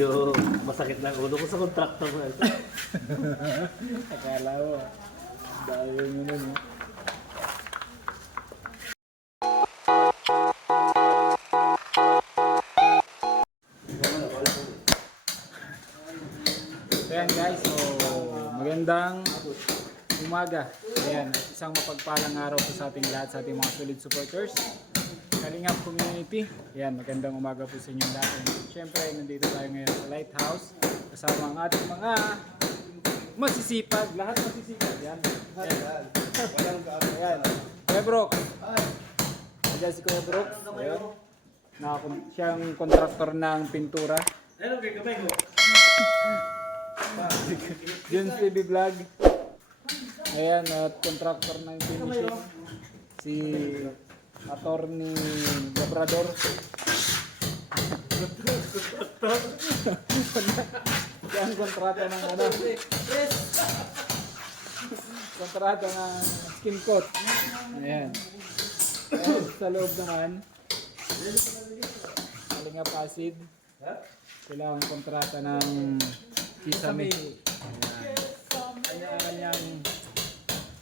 medyo masakit na ulo ko sa contractor mo. Akala mo. Dahil mo nun. So yan guys, so magandang umaga. Ayan, isang mapagpalang araw po sa ating lahat, sa ating mga solid supporters. Kalingap Community. Ayan, magandang umaga po sa inyong lahat. Siyempre, nandito tayo ngayon sa Lighthouse. Kasama ang ating mga masisipag. Lahat masisipag. Ayan. Ayan. Kuya Brooke. Ayan si Kuya Brooke. Ayan. Siyang kontraktor ng pintura. Ano kay kamay ko? Jones TV Vlog. Ayan, at kontraktor ng finishing. Si Attorney Labrador. Yan kontrata ng ano? Kontrata ng skin coat. Ayan. Ayan, sa loob naman. Kalingap acid. Sila ang kontrata ng Kisame.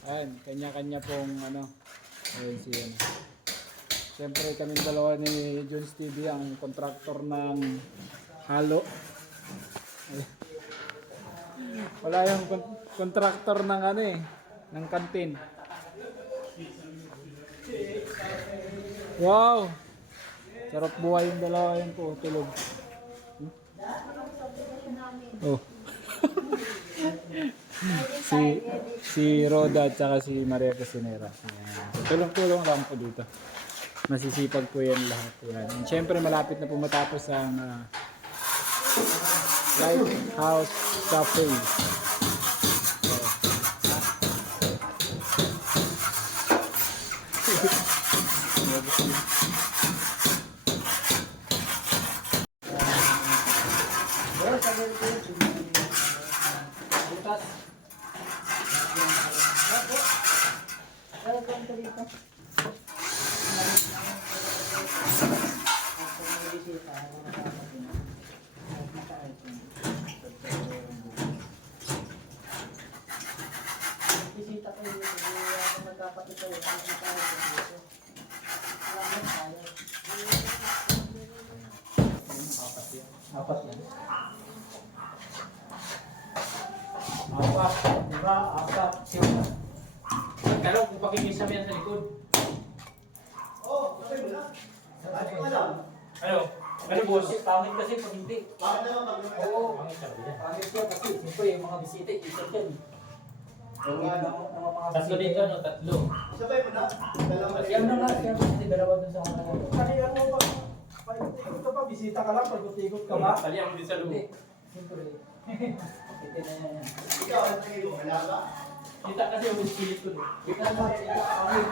Ayan. Kanya-kanya pong ano. Ayan siya. Siyempre kaming dalawa ni Jones TV ang kontraktor ng halo. Wala yung kontraktor ng ano eh, ng kantin. Wow! Sarap buhay yung dalawa yun po, tulog. Oh. si Roda at saka si Maria Casinera. So, tulong-tulong lang po dito. Masisipag po yan lahat. Yan. And syempre malapit na po matapos ang Lighthouse Cafe. Bisita ko yung magkakapit tayo. Apat yan. Apat. Diba? Apat. Kalo kung pakikisama yan sa likod. Ano? Ano boss? Pangit kasi pag hindi. Oo. Pangit talaga yan. Pangit siya kasi siyempre yung mga bisita, isa dyan. Tatlo dito, no? Tatlo. Yan na nga, siya kasi dalawa dun sa kanila. Kanina mo ba? Paikot ka pa, bisita ka lang, pag-ikot ka ba? Tali ako din sa loob. Siyempre. Ito na yan. Kita kasi yung spirit ko. Ito na nga, ito pangit.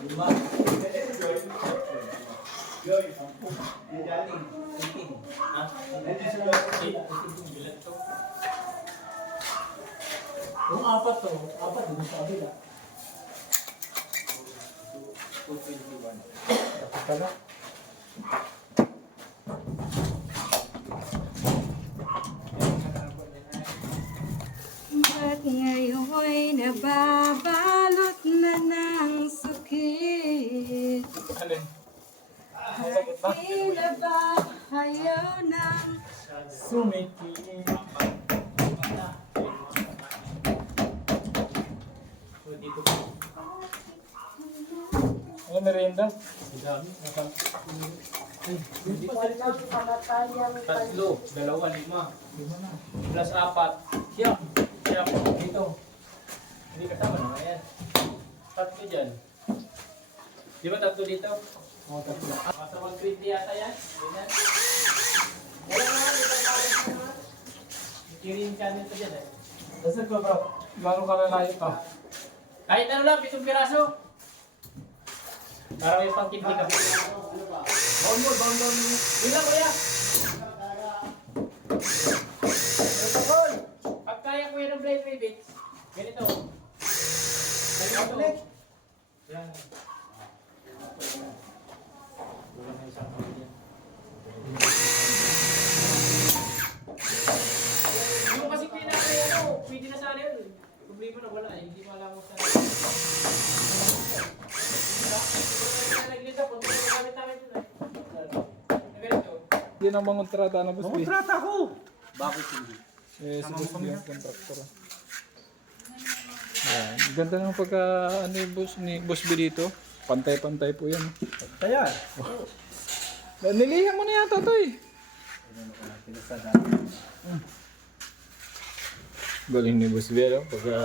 Lima. Bilan to. Yung apat to, apat dun sa kabila. 221. Tapos ka na. At ngayon'y nababalot na ng sakit. Alin? Masakit ba? Tila ba ayaw ng Sumikit. Ano merienda? Tatlo, dalawa, lima. Plus apat. Siyam. Siyam. Dito. Hindi kasama naman yan. Tatlo dyan. Di ba tatlo dito? Oo, tatlo. Masa 120 yata yan. Ganyan. Kirin ka nito dyan eh. Kasi ko bro, gano'n ka lalayo pa? Kahit ano lang, 7 piraso. Para may pang-tip ni Kapit. Bound mo. Yun lang kuya. Pag kaya ko yan ng blade ribbons, ganito. Ulit. Yan. Wala na isang pamilya. Yung kasi pinakaya ano, pwede na sana yun. Problema na wala eh, hindi malaman sa Yan ang mga kontrata na boss B. Kontrata ko. Bakit hindi? Eh, si boss B yung contractor. Ayan. Ganda ng pagka ano yung boss, ni boss B dito. Pantay-pantay po yan. Kaya. Nilihan mo na yata to eh. Galing ni Boss B, ano? Pagka...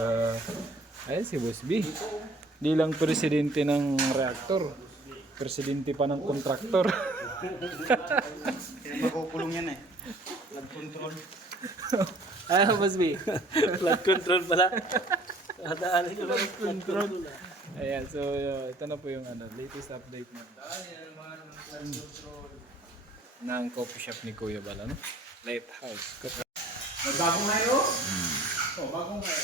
Ayan si Boss B. Di lang presidente ng reactor. Presidente pa ng kontraktor. Makukulong yan eh. Flood control. Ano Boss B? Flood control pala. Nadaanan ko lang flood control. Ayan, so ito na po yung ano, latest update ng coffee shop ni Kuya Bala, no? Lighthouse. Bagong hayo? Oh, bagong hayo.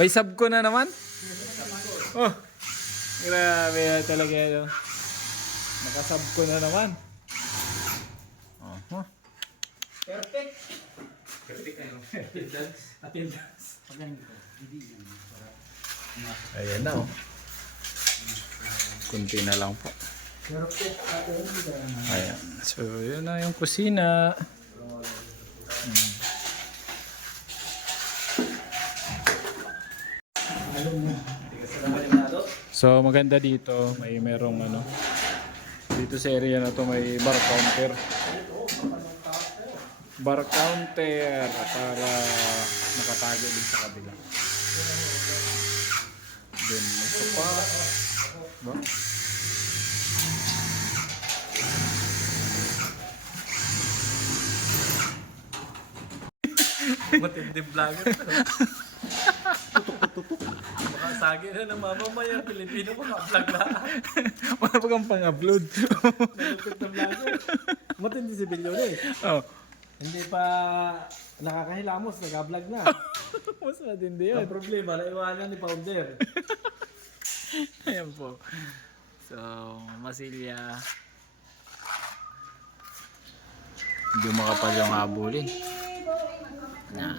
May sub ko na naman? Oh, grabe na talaga yun. Nakasub ko na naman. Oh, Perfect. Attendance. ayan na oh. Kunti na lang po. Ayan. So, yun na yung kusina. So, maganda dito. May merong ano. Dito sa area na to may bar counter. Bar counter para nakatago din sa kabila. Then, may sopa. Ba? Matinding vlogger. Baka sagi na ng mamamayan Pilipino maka-vlog na. Wala pa kang pang-upload. Nalupit na vlogger. Matindi si Bilyone eh. Oh. Hindi pa nakakahilamos, nag-vlog na. Mas matindi yun. Ang problema, naiwanan ni Founder. Ayan po. So, Masilya. Hindi makapal yung habulin. Na.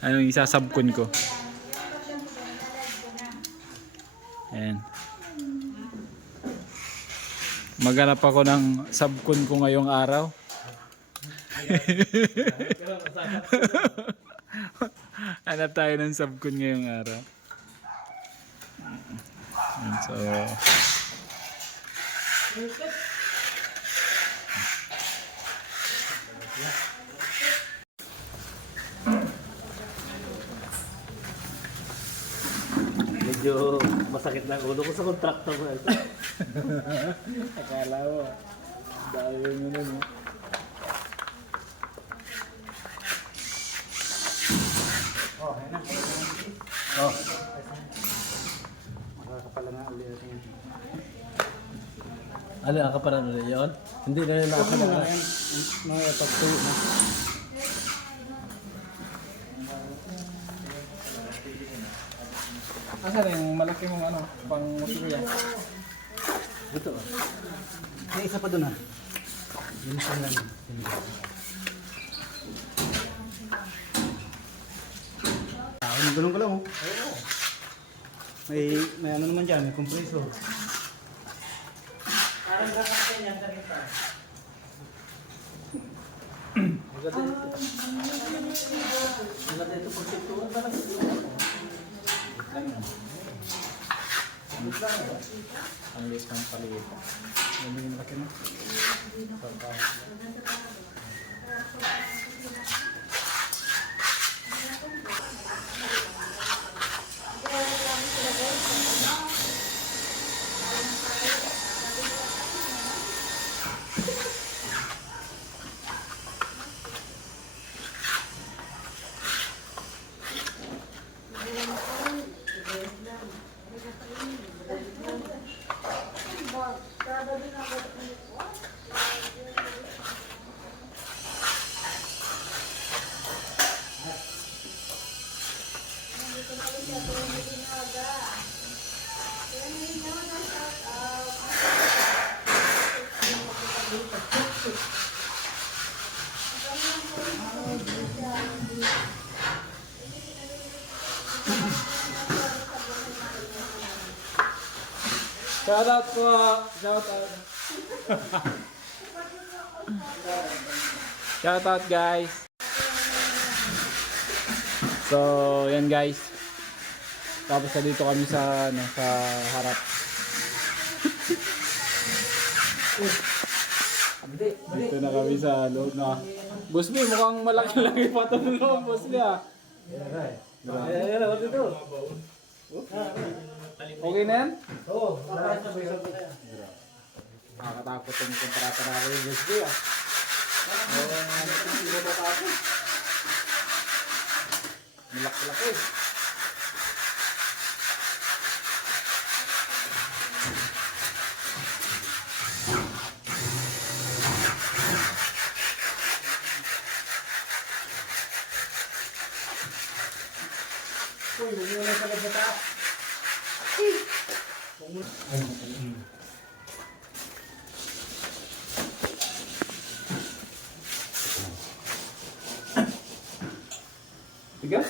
Anong isasabkon ko? Ayan. Maghanap ako ng sabkon ko ngayong araw. Hanap tayo ng sabkon ngayong araw. And so, Medyo masakit na ang ulo ko sa kontraktor na ito. akala mo, dahil yun yun. Oh. Makakapala nga ulit natin yan. Ano, akaparan ulit yun? Hindi na yun Ano nakapala. na yan? Mga pagtuyo na. Asan yung malaki mong ano, pang musilya? Ito. May isa pa doon ha. Yun isa lang. Gulong ko lang oh. May ano naman dyan, may compressor. Parang kakakyan yan, ganito. Maganda ito. Maganda ito pag pintura talaga. Ang liit ng paliit. Ano yung malaki na? Shout out po. Shout out. Shout out guys. So, yan guys. Tapos na dito kami sa ano, sa harap. Dito na kami sa loob na. Boss B, mukhang malaki-laki pa itong loob, Boss B ah. Okay na yan? Oo. Nakakatakot yung kontrata na ako yung Boss B ah. Malaki-laki. Uy, huwag mo lang pala sa taas. Tigas?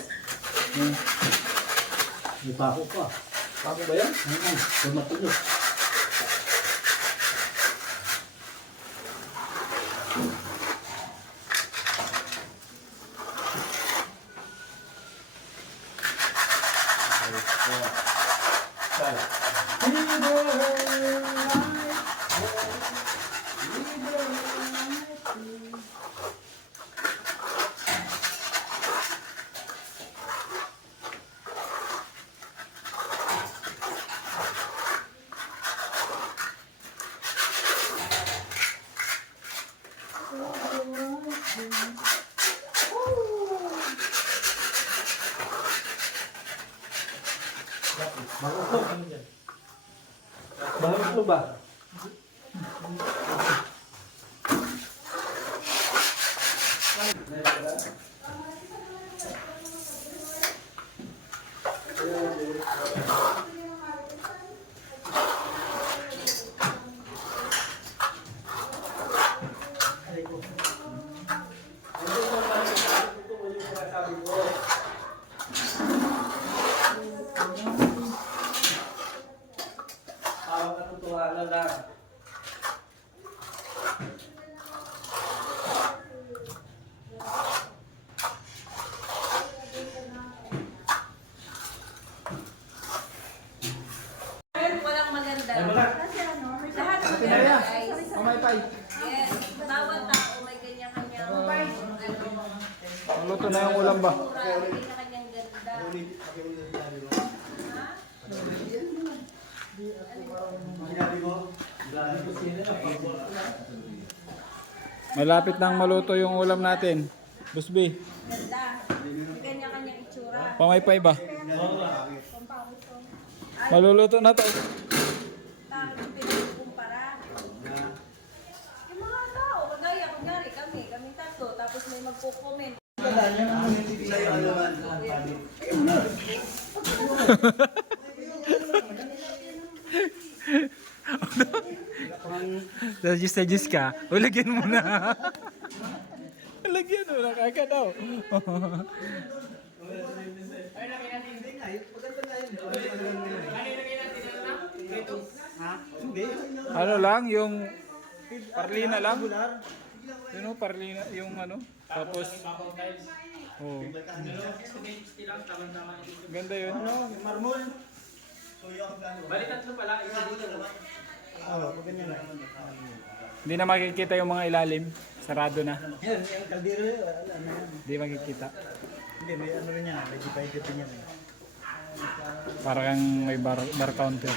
May pako pa. Ako ba yan? Huwag matulog. Bakit ito ba? Parang katotohanan lang. Walang maganda. Lahat Pinaya. maganda guys. Pamaypay. Yes. Bawat tao may kanya-kanyang Luto na yung ulam ba? kultura, may kanya-kanyang ganda. Malapit nang maluto yung ulam natin. Boss B, Ganda. May kanya-kanyang itsura. pamaypay ba? Maluluto na to. Tapos pinagkukumpara. Yung mga tao, kagaya, kunyari kaming tatlo, tapos may magko-comment. Sajis ka. O, lagyan mo na. Lagyan mo na. Kaka daw. Ano lang, yung parlina lang. Yun o, parlina, yung ano. Tapos, oh. Ganda yun. Marmol. Bali tatlo pala, isa dito naman. Oo, pag ganyan lang. Hindi na makikita yung mga ilalim. Sarado na. Yan, yung kaldero, wala na yan. Hindi makikita. Hindi, may ano rin yan. May dipay-dipay yan. Para kang may bar counter.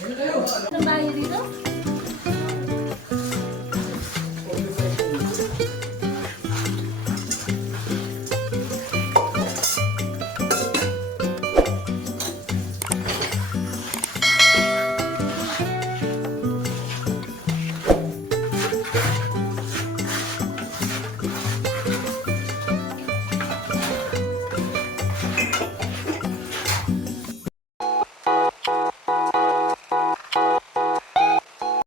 Ano tayo dito?